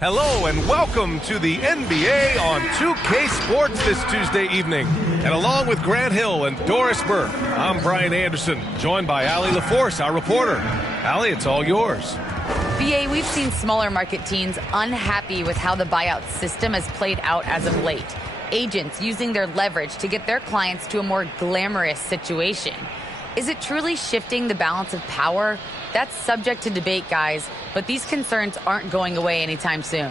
Hello and welcome to the NBA on 2K Sports this Tuesday evening. And along with Grant Hill and Doris Burke, I'm Brian Anderson, joined by Allie LaForce, our reporter. Allie, it's all yours. BA, we've seen smaller market teams unhappy with how the buyout system has played out as of late. Agents using their leverage to get their clients to a more glamorous situation. Is it truly shifting the balance of power? That's subject to debate, guys, but these concerns aren't going away anytime soon.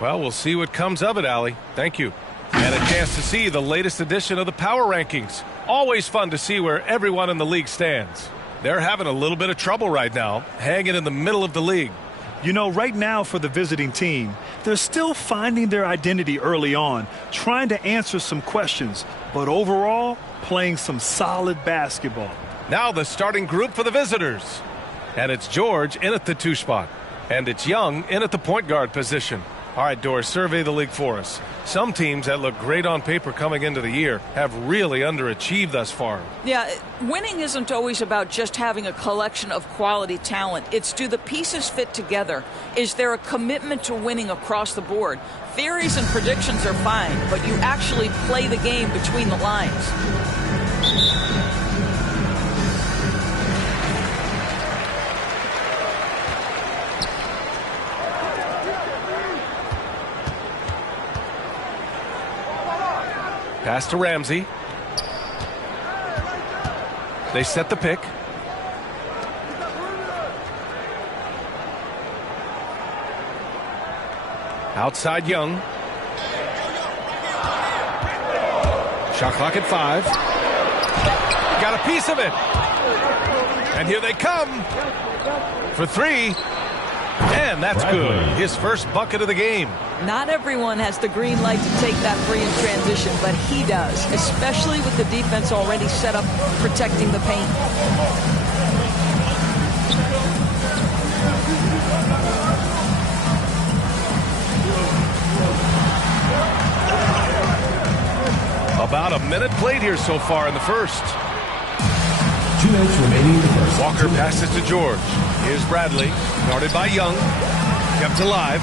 Well, we'll see what comes of it, Allie. Thank you. And a chance to see the latest edition of the Power Rankings. Always fun to see where everyone in the league stands. They're having a little bit of trouble right now, hanging in the middle of the league. You know, right now for the visiting team, they're still finding their identity early on, trying to answer some questions, but overall, playing some solid basketball. Now the starting group for the visitors. And it's George in at the 2 spot. And it's Young in at the point guard position. All right, Doris, survey the league for us. Some teams that look great on paper coming into the year have really underachieved thus far. Yeah, winning isn't always about just having a collection of quality talent. It's, do the pieces fit together? Is there a commitment to winning across the board? Theories and predictions are fine, but you actually play the game between the lines. Pass to Ramsey. They set the pick. Outside Young. Shot clock at 5. Got a piece of it. And here they come for 3. And that's good. His first bucket of the game. Not everyone has the green light to take that free in transition, but he does, especially with the defense already set up protecting the paint. About a minute played here so far in the first. 2 minutes remaining in the first. Walker passes to George. Here's Bradley, guarded by Young. Kept alive.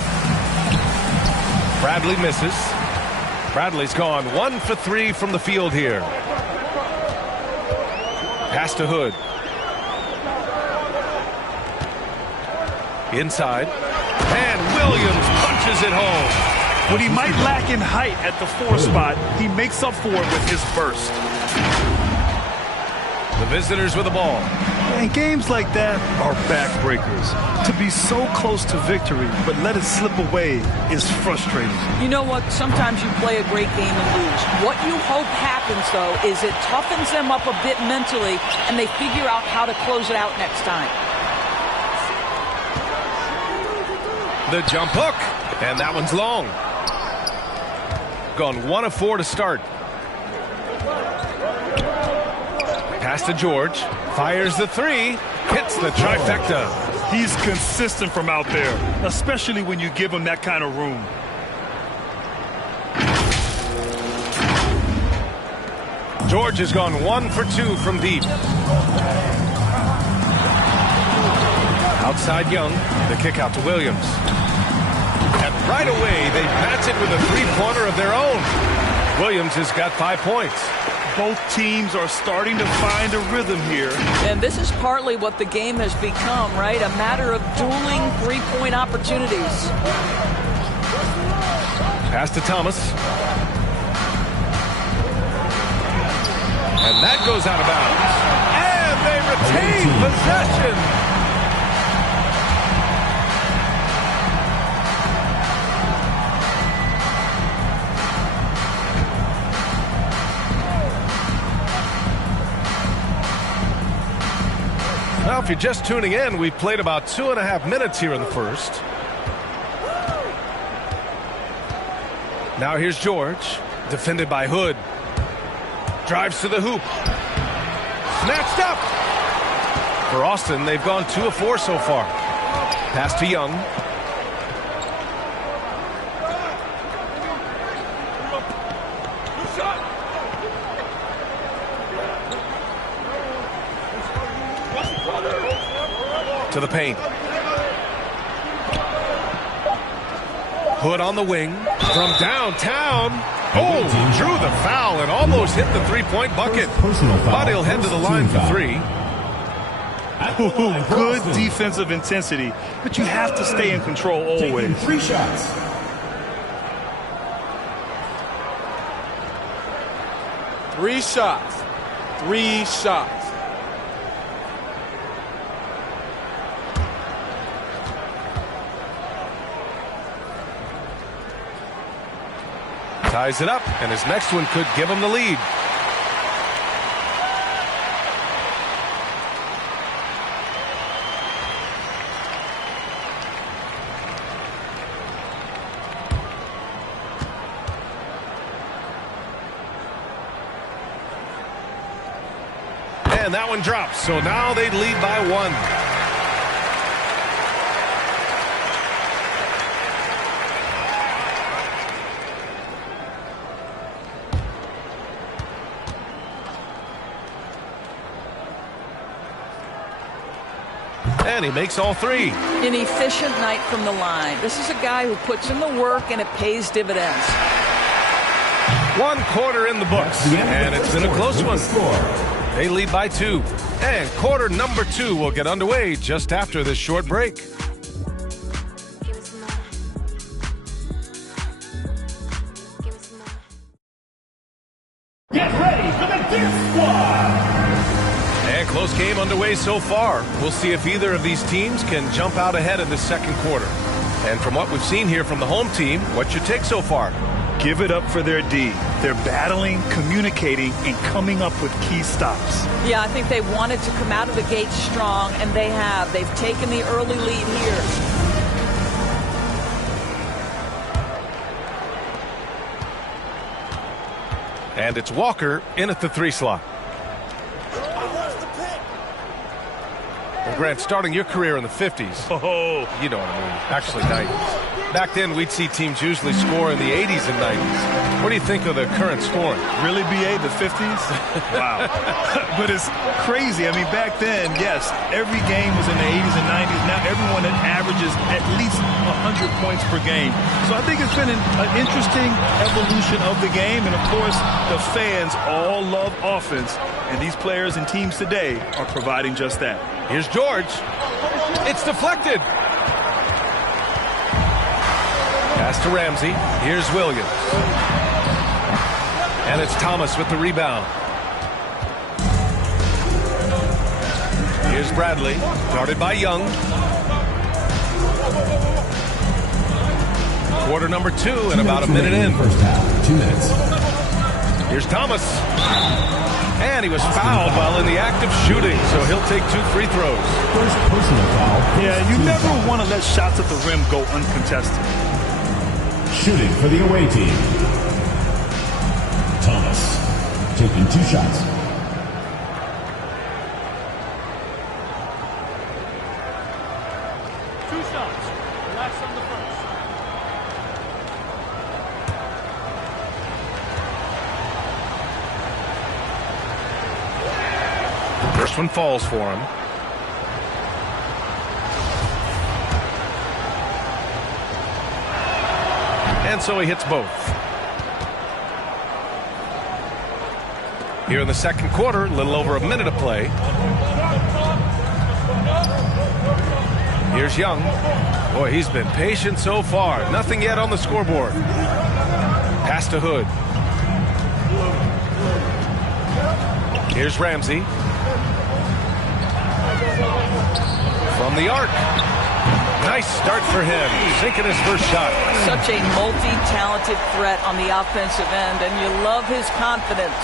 Bradley misses. Bradley's gone 1 for 3 from the field here. Pass to Hood. Inside. And Williams punches it home. What he might lack in height at the 4 spot, he makes up for it with his burst. The visitors with the ball. And games like that are backbreakers. To be so close to victory, but let it slip away is frustrating. You know what? Sometimes you play a great game and lose. What you hope happens, though, is it toughens them up a bit mentally, and they figure out how to close it out next time. The jump hook. And that one's long. Gone 1 of 4 to start. Pass to George. Fires the 3. Hits the trifecta. He's consistent from out there, especially when you give him that kind of room. George has gone 1 for 2 from deep. Outside Young. The kick out to Williams. And right away, they match it with a 3-pointer of their own. Williams has got 5 points. Both teams are starting to find a rhythm here. And this is partly what the game has become, right? A matter of dueling 3-point opportunities. Pass to Thomas. And that goes out of bounds. And they retain possession. Now, if you're just tuning in, we've played about 2.5 minutes here in the first. Now here's George, defended by Hood. Drives to the hoop. Snatched up. For Austin, they've gone 2 of 4 so far. Pass to Young. To the paint. Hood on the wing from downtown. Oh, drew the foul and almost hit the three-point bucket. But he'll head to the line for three. Ooh, good defensive intensity, but you have to stay in control always. 3 shots. Three shots. 3 shots. Ties it up, and his next one could give him the lead. And that one drops, so now they lead by 1. And he makes all 3. An efficient night from the line. This is a guy who puts in the work and it pays dividends. 1 quarter in the books, and it's been a close one. They lead by 2. And quarter number 2 will get underway just after this short break. Get ready for the Deer Squad. And close game underway so far. We'll see if either of these teams can jump out ahead in the second quarter. And from what we've seen here from the home team, what's your take so far? Give it up for their D. They're battling, communicating, and coming up with key stops. Yeah, I think they wanted to come out of the gate strong, and they have. They've taken the early lead here. And it's Walker in at the 3 slot. Well, Grant, starting your career in the 50s. Oh, You know what I mean. Actually, 90s. Back then, we'd see teams usually score in the 80s and 90s. What do you think of the current scoring? really, BA, the 50s? Wow. But it's crazy. I mean, back then, yes, every game was in the 80s and 90s. Now everyone averages at least 100 points per game. So I think it's been an interesting evolution of the game. And, of course, the fans all love offense. And these players and teams today are providing just that. Here's George. It's deflected. Pass to Ramsey. Here's Williams. And it's Thomas with the rebound. Here's Bradley. Guarded by Young. Quarter number 2 and about a minute in. First half, 2 minutes. Here's Thomas. And he was fouled while in the act of shooting, so he'll take 2 free throws. First personal foul. Yeah, you never want to let shots at the rim go uncontested. Shooting for the away team. Thomas taking 2 shots. First one falls for him. And so he hits both. Here in the second quarter, a little over a minute of play. Here's Young. Boy, he's been patient so far. Nothing yet on the scoreboard. Pass to Hood. Here's Ramsey. From the arc. Nice start for him. Sinking his first shot. Such a multi-talented threat on the offensive end, and you love his confidence.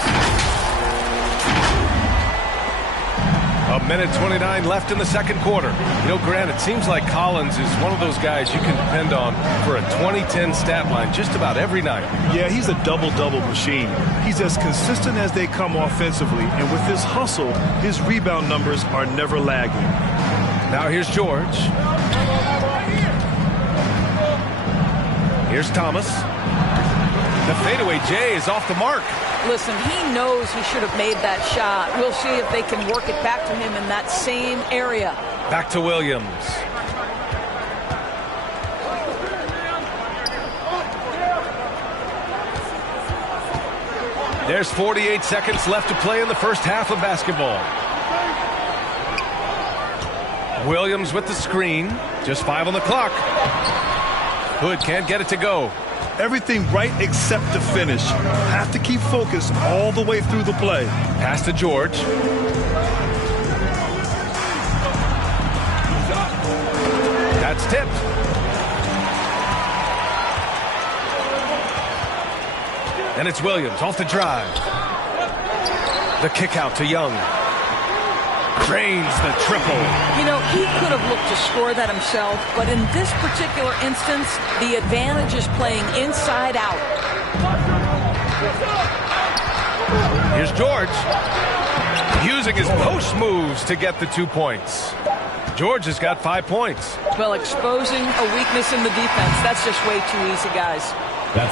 A minute 29 left in the second quarter. You know, Grant, it seems like Collins is one of those guys you can depend on for a 2010 stat line just about every night. Yeah, he's a double-double machine. He's as consistent as they come offensively, and with his hustle, his rebound numbers are never lagging. Now here's George. Here's Thomas. The fadeaway J is off the mark. Listen, he knows he should have made that shot. We'll see if they can work it back to him in that same area. Back to Williams. There's 48 seconds left to play in the first half of basketball. Williams with the screen. Just 5 on the clock. Hood can't get it to go. Everything right except the finish. Have to keep focused all the way through the play. Pass to George. That's tipped. And it's Williams off the drive. The kick out to Young. Drains the triple. You know, he could have looked to score that himself, but in this particular instance, the advantage is playing inside out. Here's George. Using his post moves to get the 2 points. George has got 5 points. Well, exposing a weakness in the defense, that's just way too easy, guys.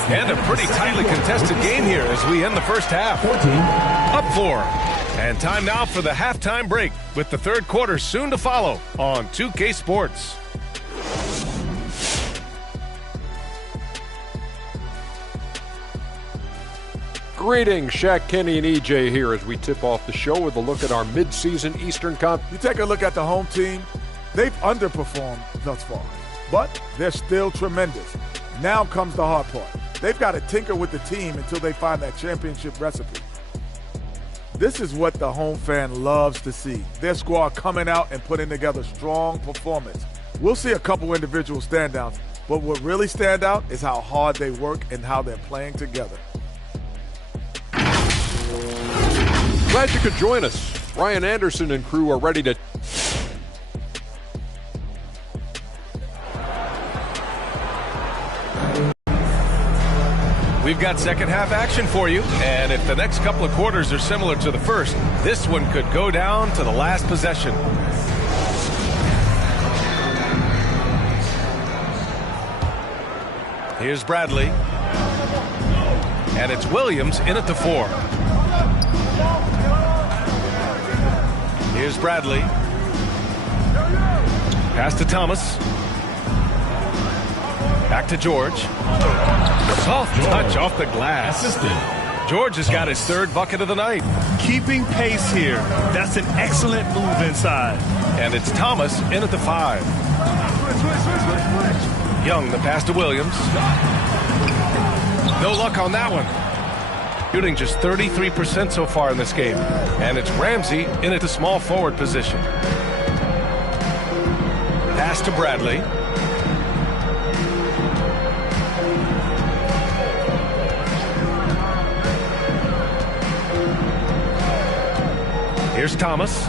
And a pretty tightly contested game here as we end the first half. 14. Up 4. And time now for the halftime break with the third quarter soon to follow on 2K Sports. Greetings, Shaq, Kenny, and EJ here as we tip off the show with a look at our midseason Eastern Conference. You take a look at the home team, they've underperformed thus far, but they're still tremendous. Now comes the hard part. They've got to tinker with the team until they find that championship recipe. This is what the home fan loves to see. Their squad coming out and putting together strong performance. We'll see a couple individual standouts, but what really stand out is how hard they work and how they're playing together. Glad you could join us. Ryan Anderson and crew are ready to... We've got second half action for you, and if the next couple of quarters are similar to the first, this one could go down to the last possession. Here's Bradley. And it's Williams in at the 4. Here's Bradley. Pass to Thomas. Back to George. Soft touch off the glass. George has got his third bucket of the night. Keeping pace here. That's an excellent move inside. And it's Thomas in at the 5. Young, the pass to Williams. No luck on that one. Shooting just 33% so far in this game. And it's Ramsey in at the small forward position. Pass to Bradley. Here's Thomas.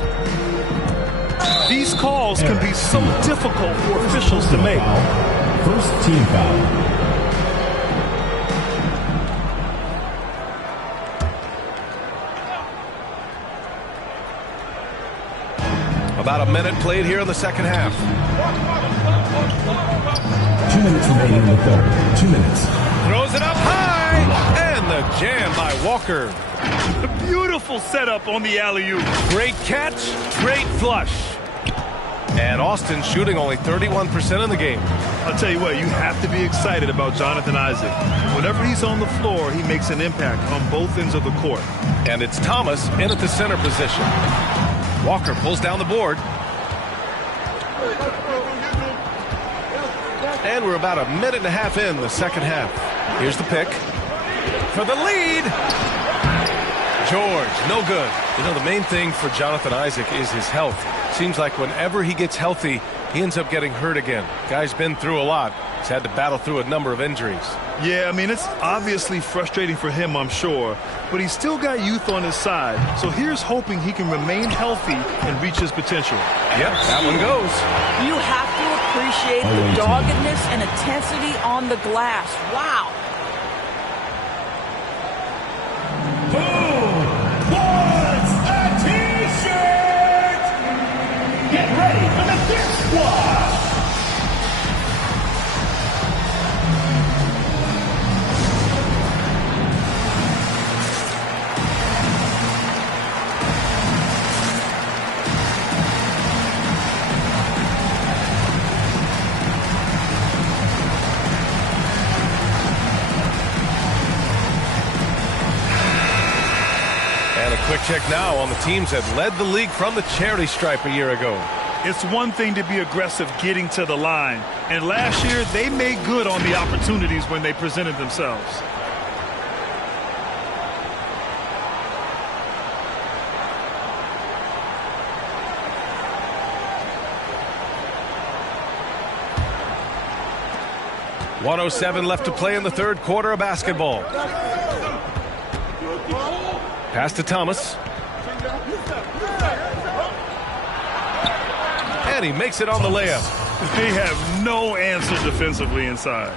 These calls can be so difficult for officials to make. First team foul. About a minute played here in the second half. 2 minutes remaining in the third. 2 minutes. Throws it up high. And the jam by Walker. A beautiful setup on the alley-oop. Great catch, great flush. And Austin shooting only 31% in the game. I'll tell you what, you have to be excited about Jonathan Isaac. Whenever he's on the floor, he makes an impact on both ends of the court. And it's Thomas in at the center position. Walker pulls down the board. And we're about a minute and a half in the second half. Here's the pick. For the lead. George, no good. You know, the main thing for Jonathan Isaac is his health. Seems like whenever he gets healthy, he ends up getting hurt again. Guy's been through a lot. He's had to battle through a number of injuries. Yeah, I mean, it's obviously frustrating for him, I'm sure. But he's still got youth on his side. So here's hoping he can remain healthy and reach his potential. Yep, that one goes. You have to appreciate the doggedness and intensity on the glass. Wow. Get ready for the Dick Squad! check now on the teams that led the league from the charity stripe a year ago. It's one thing to be aggressive getting to the line, and last year they made good on the opportunities when they presented themselves. .107 left to play in the third quarter of basketball. Pass to Thomas. And he makes it on the layup. They have no answer defensively inside.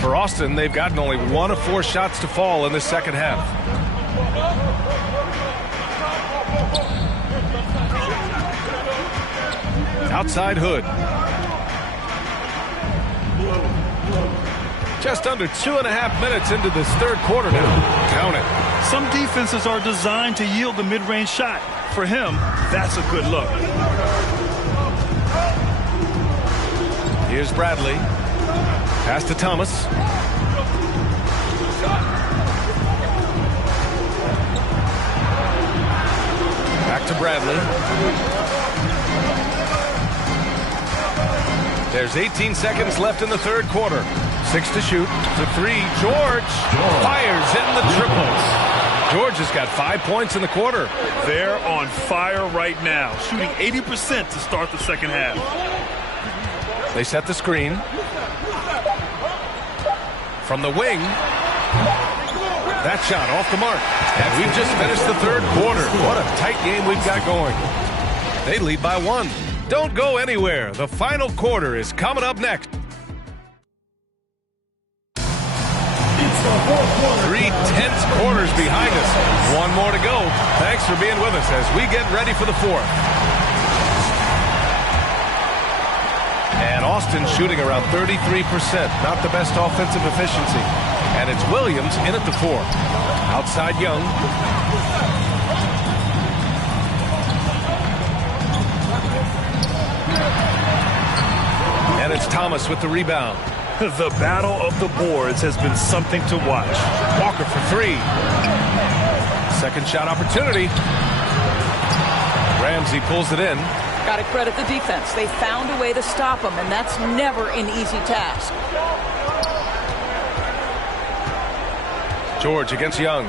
For Austin, they've gotten only 1 of 4 shots to fall in the second half. Outside Hood. Just under 2.5 minutes into this third quarter now. Count it. Some defenses are designed to yield the mid-range shot. For him, that's a good look. Here's Bradley. Pass to Thomas. Back to Bradley. There's 18 seconds left in the third quarter. 6 to shoot. To 3. George fires in the triple. George has got 5 points in the quarter. They're on fire right now, shooting 80% to start the second half. They set the screen. From the wing. That shot off the mark. And we've just finished the third quarter. What a tight game we've got going. They lead by 1. Don't go anywhere. The final quarter is coming up next. 3 tense quarters behind us. 1 more to go. Thanks for being with us as we get ready for the fourth. And Austin shooting around 33%. Not the best offensive efficiency. And it's Williams in at the 4. Outside Young. And it's Thomas with the rebound. The battle of the boards has been something to watch. Walker for 3. Second shot opportunity. Ramsey pulls it in. Got to credit the defense. They found a way to stop him, and that's never an easy task. George against Young.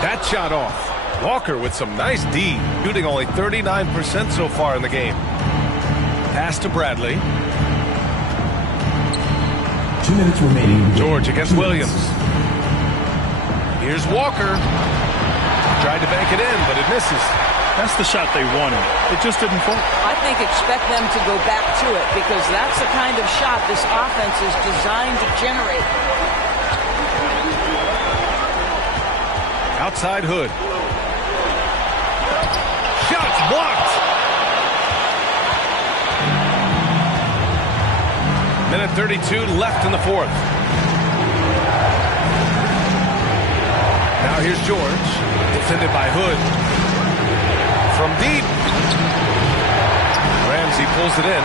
That shot off. Walker with some nice D, shooting only 39% so far in the game. Pass to Bradley. 2 minutes remaining. George against Williams. Here's Walker. Tried to bank it in, but it misses. That's the shot they wanted. It just didn't fall. I think expect them to go back to it because that's the kind of shot this offense is designed to generate. Outside Hood. Shots blocked. Minute 32 left in the fourth. Now here's George. Defended by Hood. From deep. Ramsey pulls it in.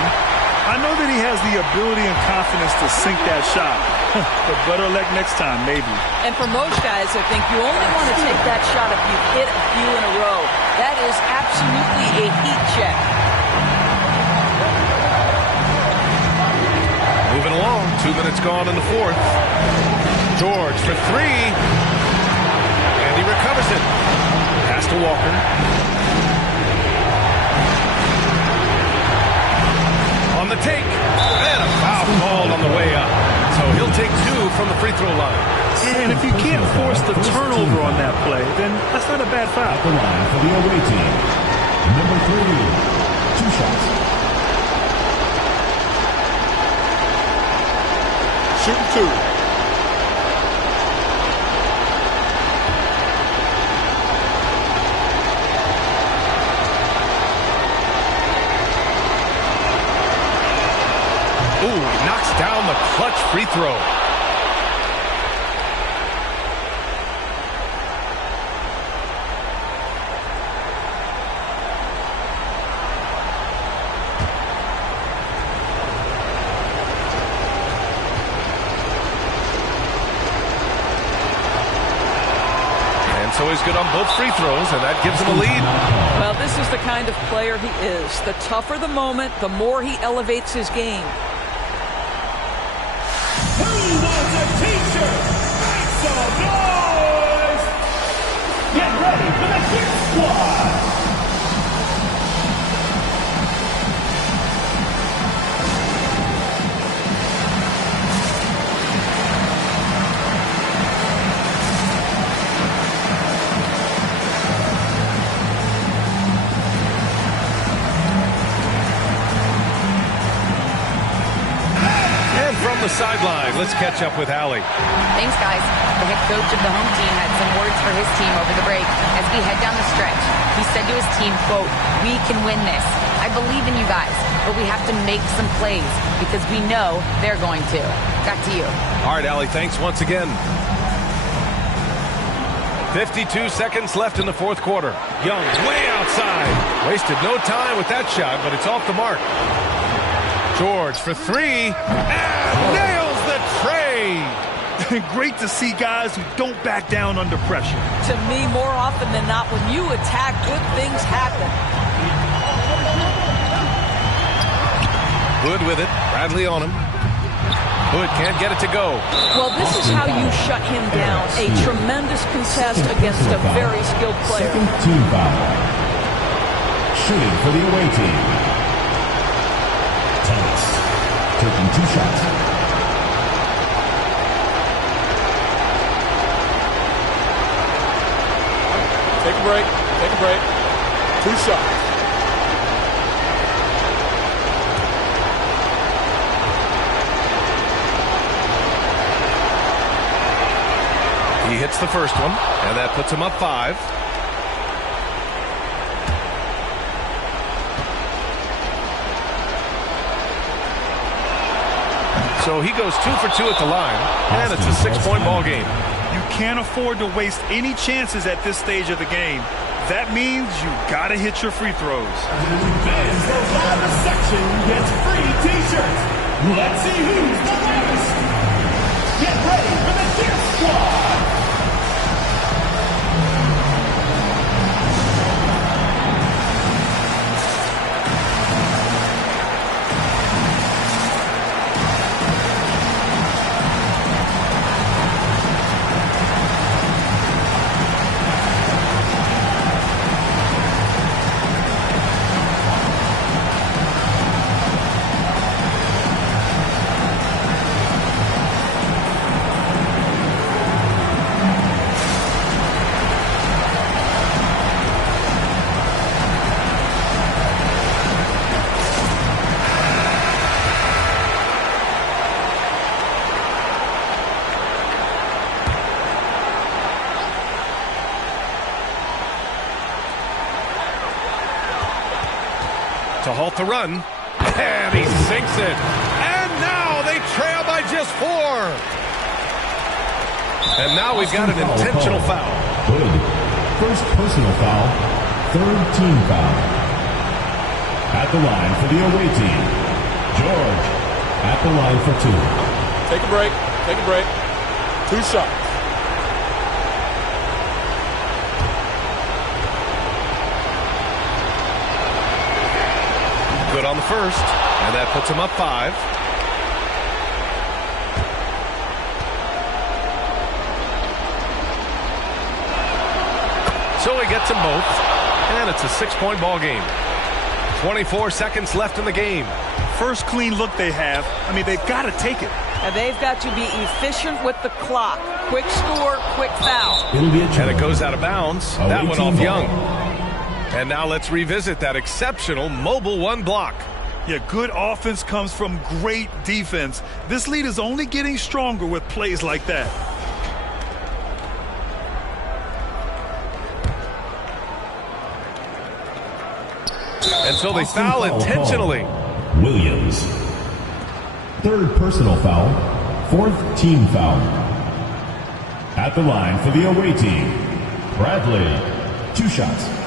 I know that he has the ability and confidence to sink that shot. But better luck next time, maybe. And for most guys, I think you only want to take that shot if you hit a few in a row. That is absolutely a heat check. Moving along. 2 minutes gone in the fourth. George for 3. And he recovers it. Pass to Walker. On the take. And a foul called on the way up. So he'll take 2 from the free throw line. And if you can't force the turnover on that play, then that's not a bad foul. At the line for the away team. Number 3. 2 shots. Shooting 2. clutch free throw. So he's good on both free throws, and that gives him a lead. Well, this is the kind of player he is. The tougher the moment, the more he elevates his game. Who wants a t-shirt? Make some noise! Get ready for the Kick Squad! The sideline. Let's catch up with Allie. Thanks, guys. The head coach of the home team had some words for his team over the break. As we head down the stretch, he said to his team, quote, "We can win this. I believe in you guys, but we have to make some plays because we know they're going to." Back to you. All right, Allie, thanks once again. 52 seconds left in the fourth quarter. Young way outside. Wasted no time with that shot, but it's off the mark. George for three, and nails the tray. Great to see guys who don't back down under pressure. To me, more often than not, when you attack, good things happen. Hood with it. Bradley on him. Hood can't get it to go. Well, this is how you shut him down. A tremendous contest against a very skilled player. Second team foul. Shooting for the away team. Thomas taking 2 shots. Take a break. Take a break. 2 shots. He hits the first one, and that puts him up 5. So he goes 2 for 2 at the line, and it's a 6-point ball game. You can't afford to waste any chances at this stage of the game. That means you gotta hit your free throws. Fans outside the section gets free t-shirts. Let's see who's the loudest. Get ready for the Kick Squad. To halt the run, and he sinks it. And now they trail by just 4. And now we've got an intentional foul. Hood, first personal foul, third team foul. At the line for the away team, George at the line for 2. Take a break. Take a break. 2 shots. Good on the first, and that puts him up 5. So he gets them both, and it's a 6-point ball game. 24 seconds left in the game. First clean look they have. I mean, they've got to take it. And they've got to be efficient with the clock. Quick score, quick foul. It'll be a And it goes out of bounds. That went off ball. Young. And now let's revisit that exceptional mobile 1 block. Yeah, good offense comes from great defense. This lead is only getting stronger with plays like that. And so they foul intentionally. Williams. Third personal foul, 4th team foul. At the line for the away team, Bradley, 2 shots.